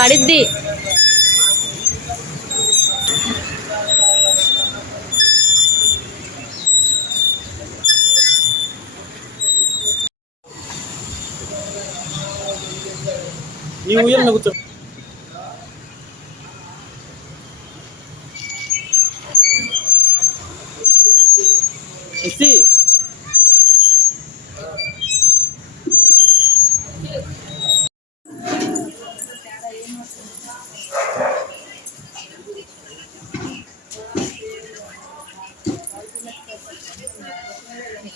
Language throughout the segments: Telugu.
పడిద్ది. ఈ ఉయ్యాల కూర్చో.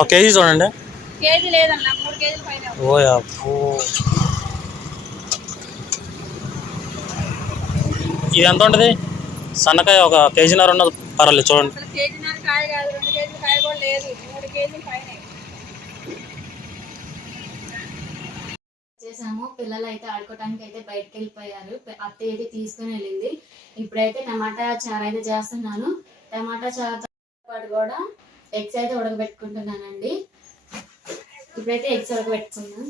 ఒక కేజీ చూడండి. కేజీ లేదన్న మూడు కేజీలు పైన. ఓ అబ్బో. ఇది ఎంత ఉంటుంది? సన్నకాయ ఒక కేజీన్నర ఉన్నది పర్వాలేదు చూడండి. అసలు కేజీన్నర కాయ కాదు రెండు కేజీలు కాయ కూడా లేదు మూడు కేజీలు పైన. చేసాము. పిల్లలు అయితే ఆడుకోవడానికి అయితే బయటకు వెళ్ళిపోయారు అత్తయ్య అయితే తీసుకుని వెళ్ళింది. ఇప్పుడైతే టమాటా చారు అయితే చేస్తున్నాను. టమాటా చారుతో పాటు కూడా ఎగ్స్ అయితే ఉడకబెట్టుకుంటున్నానండి. ఇప్పుడైతే ఎగ్స్ ఉడకబెట్టుకున్నాను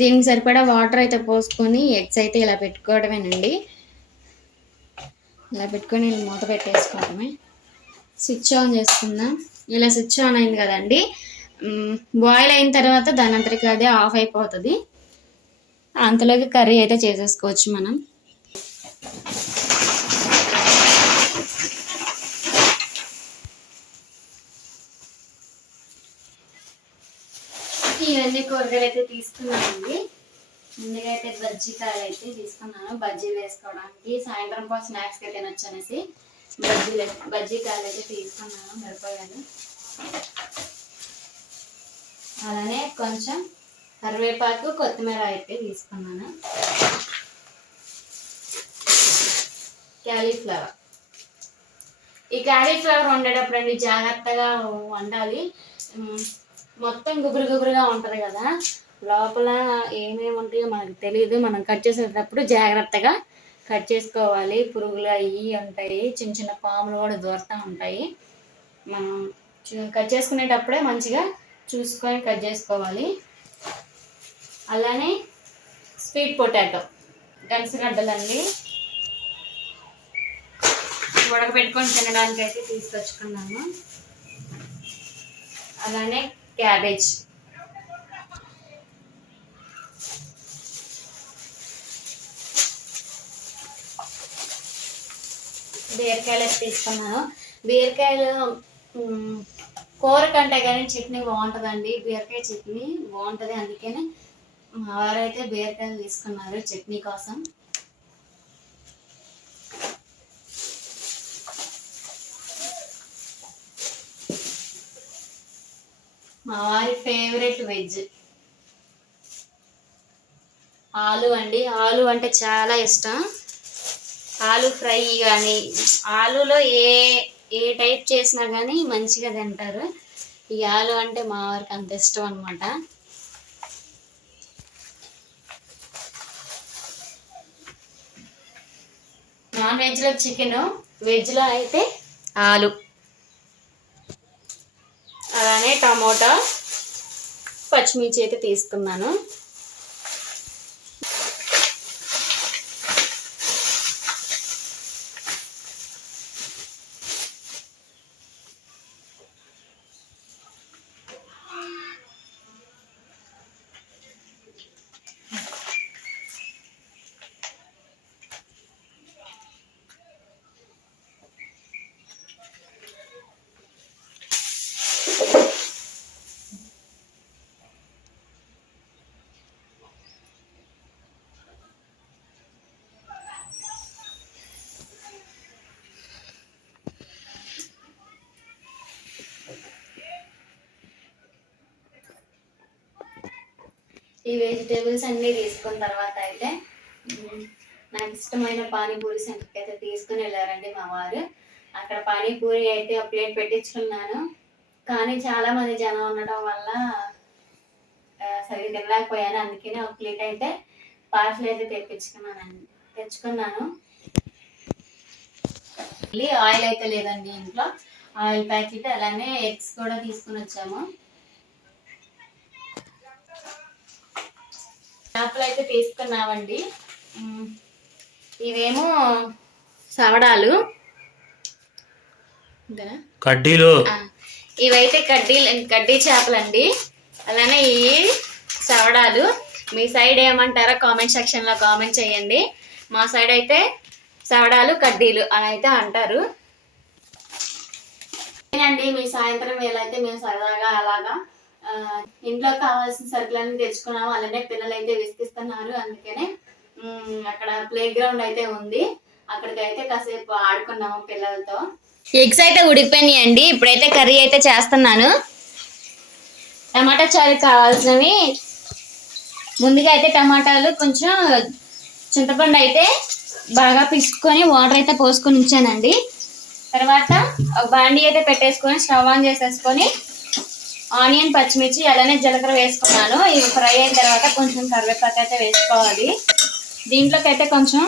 దీనికి సరిపడా వాటర్ అయితే పోసుకొని ఎగ్స్ అయితే ఇలా పెట్టుకోవడమేనండి. ఇలా పెట్టుకొని ఇలా మూత పెట్టేసుకోవడమే. స్విచ్ ఆన్ చేసుకుందాం. ఇలా స్విచ్ ఆన్ అయింది కదండి. బాయిల్ అయిన తర్వాత దాని అంతటికి అదే ఆఫ్ అయిపోతుంది. అంతలోకి కర్రీ అయితే చేసేసుకోవచ్చు మనం. ఇవన్నీ కూరగాయలు అయితే తీసుకున్నానండి. ముందుగా అయితే బజ్జీకాయలు అయితే తీసుకున్నాను. బజ్జీలు వేసుకోవడానికి సాయంత్రం పాటు స్నాక్స్కి అయితే తినొచ్చు అనేసి బజ్జీలు బజ్జీకాయలు అయితే తీసుకున్నాను. మిరపకాయలు అలానే కొంచెం కరివేపాకు కొత్తిమీర అయితే తీసుకున్నాను. క్యాలీఫ్లవర్. ఈ క్యాలీఫ్లవర్ వండేటప్పుడు అండి జాగ్రత్తగా వండాలి. మొత్తం గుబురు గుబురుగా ఉంటుంది కదా. లోపల ఏమేమి ఉంటాయో మనకు తెలియదు మనం కట్ చేసేటప్పుడు జాగ్రత్తగా కట్ చేసుకోవాలి. పురుగులు అవి ఉంటాయి. చిన్న చిన్న పాములు కూడా దూరతూ ఉంటాయి. మనం కట్ చేసుకునేటప్పుడే మంచిగా చూసుకొని కట్ చేసుకోవాలి. అలానే స్వీట్ పొటాటో గంటలండి ఉడకబెట్టుకొని తినడానికి అయితే తీసుకొచ్చుకున్నాను. అలానే క్యాబేజ్. బీరకాయలు అయితే తీసుకున్నాను. బీరకాయలు కూర కంటే కానీ చట్నీ బాగుంటుందండి. బీరకాయ చట్నీ బాగుంటుంది. అందుకనే మా వారైతే బీరకాయలు తీసుకున్నారు చట్నీ కోసం. మా వారి ఫేవరెట్ వెజ్. ఆలు అండి. ఆలు అంటే చాలా ఇష్టం. ఆలు ఫ్రై కానీ ఆలులో ఏ ఏ టైప్ చేసినా కానీ మంచిగా తింటారు. ఈ ఆలు అంటే మా వారికి అంత ఇష్టం అనమాట నాన్ వెజ్లో చికెన్ వెజ్లో అయితే ఆలు. అలానే టమోటా పచ్చిమిర్చి అయితే తీసుకున్నాను. ఈ వెజిటేబుల్స్ అన్నీ తీసుకున్న తర్వాత అయితే నాకు ఇష్టమైన పానీపూరి సెంటర్కి అయితే తీసుకుని వెళ్ళారండి మా వారు. అక్కడ పానీపూరి అయితే ఒక ప్లేట్ పెట్టించుకున్నాను. కానీ చాలా మంది జనం ఉండడం వల్ల సరిగ్గా తినలేకపోయాను. అందుకనే ఒక ప్లేట్ అయితే పార్సల్ అయితే తెప్పించుకున్నానండి తెచ్చుకున్నాను. మళ్ళీ ఆయిల్ అయితే లేదండి ఇంట్లో. ఆయిల్ ప్యాకెట్ అలానే ఎగ్స్ కూడా తీసుకుని వచ్చాము. చేపలు అయితే తీసుకున్నామండి. ఇవేమో సవడాలు? కడ్డీలు. ఇవైతే కడ్డీ కడ్డీ చేపలండి. అలానే ఈ సవడాలు. మీ సైడ్ ఏమంటారో కామెంట్ సెక్షన్లో కామెంట్ చేయండి. మా సైడ్ అయితే సవడాలు కడ్డీలు అని అయితే అంటారు. అండి మీ సాయంత్రం వేళ అయితే మేము సరదాగా అలాగా ఇంట్లో కావాల్సిన సరుకులన్నీ తెచ్చుకున్నాము అలానే పిల్లలు అయితే విసిగిస్తున్నారు అందుకనే అక్కడ ప్లే గ్రౌండ్ అయితే ఉంది. అక్కడికైతే కాసేపు ఆడుకున్నాము పిల్లలతో. ఎగ్స్ అయితే ఉడికిపోయినాయి అండి ఇప్పుడైతే కర్రీ అయితే చేస్తున్నాను. టమాటా చారు కావాల్సినవి ముందుగా అయితే టమాటాలు కొంచెం చింతపండు అయితే బాగా పిసుకొని వాటర్ అయితే పోసుకొని ఉంచానండి. తర్వాత బాండీ అయితే పెట్టేసుకొని స్టవ్ ఆన్ చేసేసుకొని ఆనియన్ పచ్చిమిర్చి అలానే జీలకర్ర వేసుకున్నాను. ఇవి ఫ్రై అయిన తర్వాత కొంచెం కరివేపాకు అయితే వేసుకోవాలి. దీంట్లోకి అయితే కొంచెం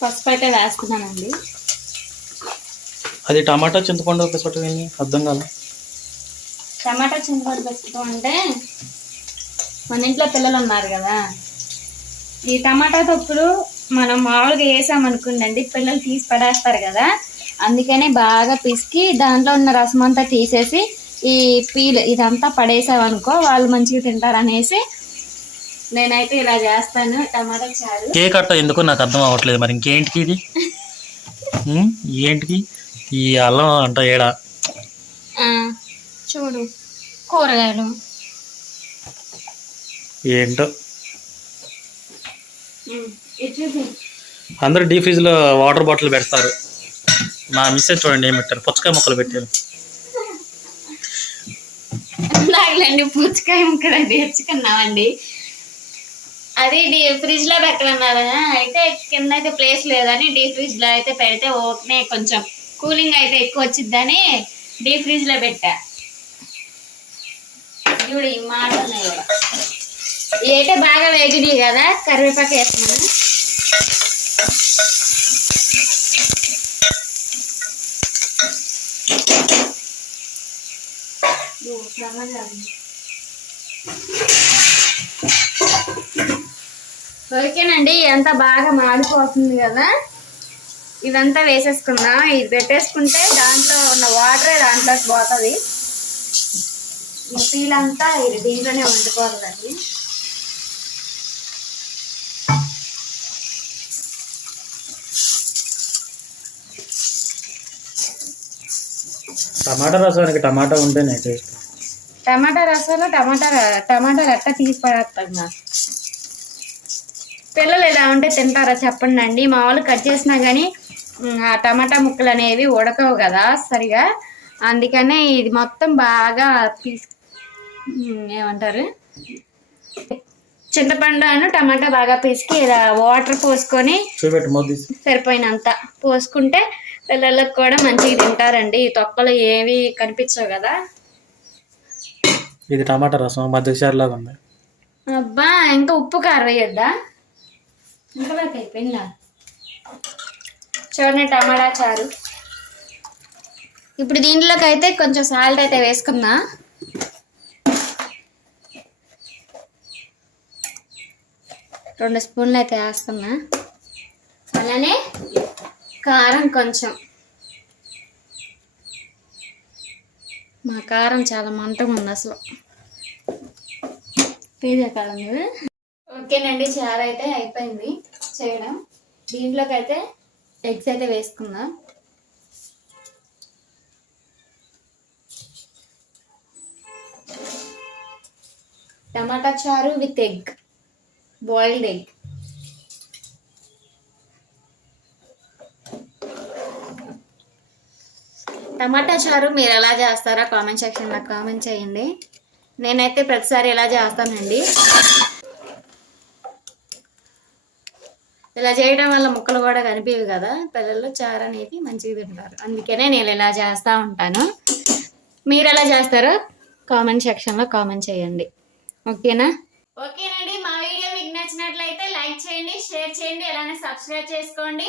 పసుపు అయితే వేస్తున్నానండి. అది టమాటా చింతపండు పెసరట్టు అర్థం కాదు టమాటా చింతపండు పెట్టుకోవడం అంటే మన ఇంట్లో పిల్లలు ఉన్నారు కదా. ఈ టమాటా తొక్కులు మనం మామూలుగా వేసామనుకుండండి పిల్లలు తీసి పడేస్తారు కదా. అందుకనే బాగా పిసికి దాంట్లో ఉన్న రసం అంతా తీసేసి ఈ పీల్ ఇదంతా పడేసామనుకో వాళ్ళు మంచిగా తింటారు అనేసి నేనైతే ఇలా చేస్తాను. టమాటా చారు. కేక్ అట్ట ఎందుకో నాకు అర్థం అవ్వట్లేదు మరి. ఇంకేంటికి ఇది? ఏంటికి ఈ అల్లం అంట ఏడా? చూడు. కూరగాయలు. ఏంటో? అందరూ డీ ఫ్రిడ్జ్లో వాటర్ బాటిల్ పెడతారు. నా మిస్సెస్ చూడండి ఏం పెట్టారు. పుచ్చకాయ ముక్కలు పెట్టారు. నాకులేండి పుచ్చకాయ ముక్కలు తెచ్చుకున్నామండి అది డీ ఫ్రిడ్జ్లో పెట్టమన్నారు అయితే కింద అయితే ప్లేస్ లేదని డీ ఫ్రిడ్జ్లో అయితే పెడితే ఓకే కొంచెం కూలింగ్ అయితే ఎక్కువ వచ్చిద్దని డీ ఫ్రిడ్జ్లో పెట్టా. చూడు ఈ మాట కూడా. అయితే బాగా వేగినాయి కదా కరివేపాకు వేస్తున్నాను. ఓకేనండి ఎంత బాగా మాడిపోతుంది కదా. ఇదంతా వేసేసుకుందాం. ఇది పెట్టేసుకుంటే దాంట్లో ఉన్న వాటరే దాంట్లోకి పోతుంది. పీల్ అంతా ఇది దీంట్లోనే వండుకోవాలండి టమాటా రసానికి టమాటా ఉంటేనే టేస్ట్ టమాటా రసంలో టమాటా టమాటాలు ఎట్లా తీసి పడేస్తాం నాకు పిల్లలు ఇలా ఉంటే తింటారా చెప్పండి అండి. మామూలు కట్ చేసినా కానీ ఆ టమాటా ముక్కలు అనేవి ఉడకవు కదా సరిగా. అందుకనే ఇది మొత్తం బాగా ఉమ్, ఏమంటారు? చింతపండు అను టమాటా బాగా పిసికి ఇలా వాటర్ పోసుకొని సరిపోయినంత పోసుకుంటే పిల్లలకు కూడా మంచిగా తింటారండి. ఈ తొక్కలు ఏవి కనిపించవు కదా. ఇది టమాటా రసం మధ్యచారు లాగా ఉంది. అబ్బా ఇంకా ఉప్పు కారం వేయద్దా? ఇంకా వరకు అయిపోయిందా? చూడండి టమాటా చారు. ఇప్పుడు దీంట్లోకి అయితే కొంచెం సాల్ట్ అయితే వేసుకుందా? రెండు స్పూన్లు అయితే వేస్తున్నా. అలానే కారం కొంచెం. మా కారం చాలా మంటగా ఉంది అసలు. పేదే కాలం ఓకేనండి చారు అయితే అయిపోయింది చేయడం. దీంట్లోకి అయితే ఎగ్స్ అయితే వేసుకుందాం. టమాటా చారు with egg boiled egg. Tomato చారు మీరు ఎలా చేస్తారో కామెంట్ సెక్షన్లో కామెంట్ చేయండి. నేనైతే ప్రతిసారి ఎలా చేస్తానండి. ఇలా చేయడం వల్ల ముక్కలు కూడా కనిపించవు కదా? పిల్లలు చారు అనేది మంచిగా తింటారు. అందుకనే నేను ఇలా చేస్తూ ఉంటాను. మీరు ఎలా చేస్తారో కామెంట్ సెక్షన్లో కామెంట్ చేయండి. ఓకేనా? ఓకేనండి. మా వీడియో మీకు నచ్చినట్లయితే లైక్ చేయండి షేర్ చేయండి అలానే సబ్స్క్రైబ్ చేసుకోండి.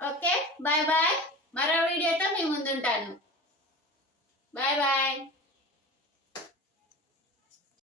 ఓకే. Bye bye. మరో వీడియోతో మీ ముందుంటాను. Bye bye.